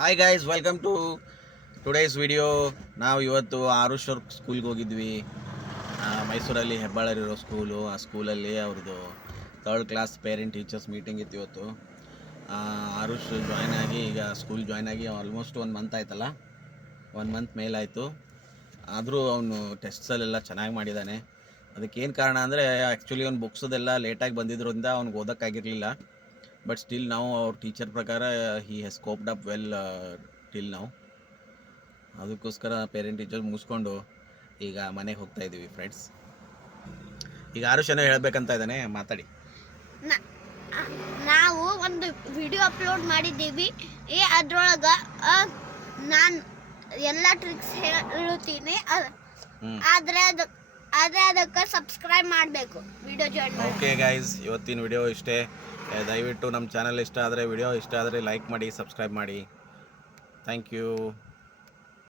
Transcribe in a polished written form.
Hi guys, welcome to today's video. ನಾವು ಇವತ್ತು ಆರುಷ್ ಅವ್ರ ಸ್ಕೂಲ್ಗೆ ಹೋಗಿದ್ವಿ. ಮೈಸೂರಲ್ಲಿ ಹೆಬ್ಬಾಳರಿರೋ ಸ್ಕೂಲು. ಆ ಸ್ಕೂಲಲ್ಲಿ ಅವ್ರದ್ದು 3rd class parent teachers meeting ಇತ್ತು ಇವತ್ತು. ಆರುಷ್ ಜಾಯ್ನ್ ಆಗಿ ಈಗ ಸ್ಕೂಲ್ ಜಾಯ್ನ್ ಆಗಿ ಆಲ್ಮೋಸ್ಟ್ 1 ಮಂತ್ ಆಯ್ತಲ್ಲ, 1 ಮಂತ್ ಮೇಲಾಯಿತು. ಆದರೂ ಅವನು ಟೆಸ್ಟ್ಸಲ್ಲೆಲ್ಲ ಚೆನ್ನಾಗಿ ಮಾಡಿದ್ದಾನೆ. ಅದಕ್ಕೇನು ಕಾರಣ ಅಂದರೆ ಆ್ಯಕ್ಚುಲಿ ಅವ್ನು ಬುಕ್ಸದೆಲ್ಲ ಲೇಟಾಗಿ ಬಂದಿದ್ದರಿಂದ ಅವ್ನಿಗೆ ಓದೋಕ್ಕಾಗಿರಲಿಲ್ಲ. ಬಟ್ ಸ್ಟಿಲ್ ನಾವು ಅವ್ರ ಟೀಚರ್ ಪ್ರಕಾರ he has coped up well till ನಾವು. ಅದಕ್ಕೋಸ್ಕರ ಪೇರೆಂಟ್ ಟೀಚರ್ ಮುಗಿಸ್ಕೊಂಡು ಈಗ ಮನೆಗೆ ಹೋಗ್ತಾ ಇದ್ದೀವಿ ಫ್ರೆಂಡ್ಸ್. ಈಗ ಆರುಷ್ ಏನೋ ಹೇಳ್ಬೇಕಂತ ಇದ್ದಾನೆ, ಮಾತಾಡಿ. ನಾವು ಒಂದು ವಿಡಿಯೋ ಅಪ್ಲೋಡ್ ಮಾಡಿದ್ದೀವಿ. ಅದ್ರೊಳಗೆ ನಾನು ಎಲ್ಲ ಟ್ರಿಕ್ಸ್ ಹೇಳುತ್ತೀನಿ, ಆದರೆ ಅದಕ್ಕೆ ಸಬ್ಸ್ಕ್ರೈಬ್ ಮಾಡಬೇಕು, ವಿಡಿಯೋ ಜಾಯಿನ್ ಮಾಡಿ. ಓಕೆ ಗೈಸ್, ಇವತ್ತಿನ ವಿಡಿಯೋ ಇಷ್ಟೇ. ದಯವಿಟ್ಟು ನಮ್ಮ ಚಾನಲ್ ಇಷ್ಟ ಆದರೆ, ವಿಡಿಯೋ ಇಷ್ಟ ಆದರೆ ಲೈಕ್ ಮಾಡಿ, ಸಬ್ಸ್ಕ್ರೈಬ್ ಮಾಡಿ. Thank you.